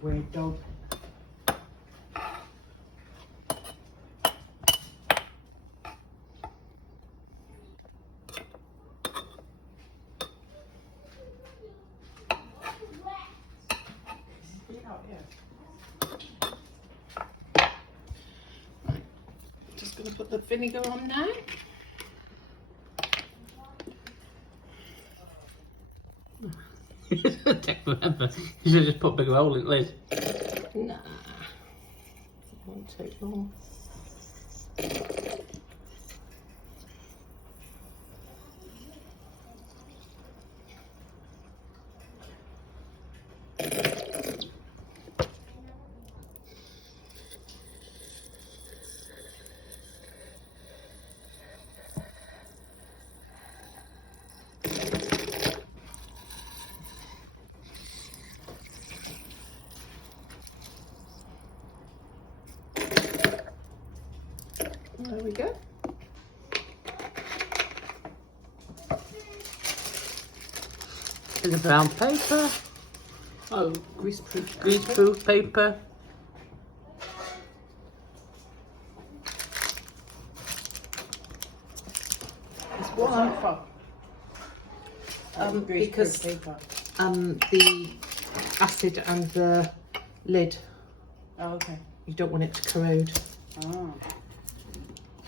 Weird dog. Just going to put the vinegar on now. Don't remember. You should just put a big hole in the lid. Nah. It won't take long. There we go. And the brown paper. Oh, greaseproof paper. It's what for? Because paper. the acid and the lid. Oh, okay. You don't want it to corrode. Oh.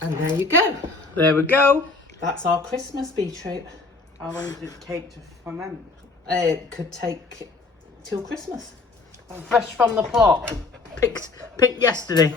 And there you go. There we go. That's our Christmas beetroot. How long did it take to ferment? It could take till Christmas. Oh. Fresh from the plot. Picked yesterday.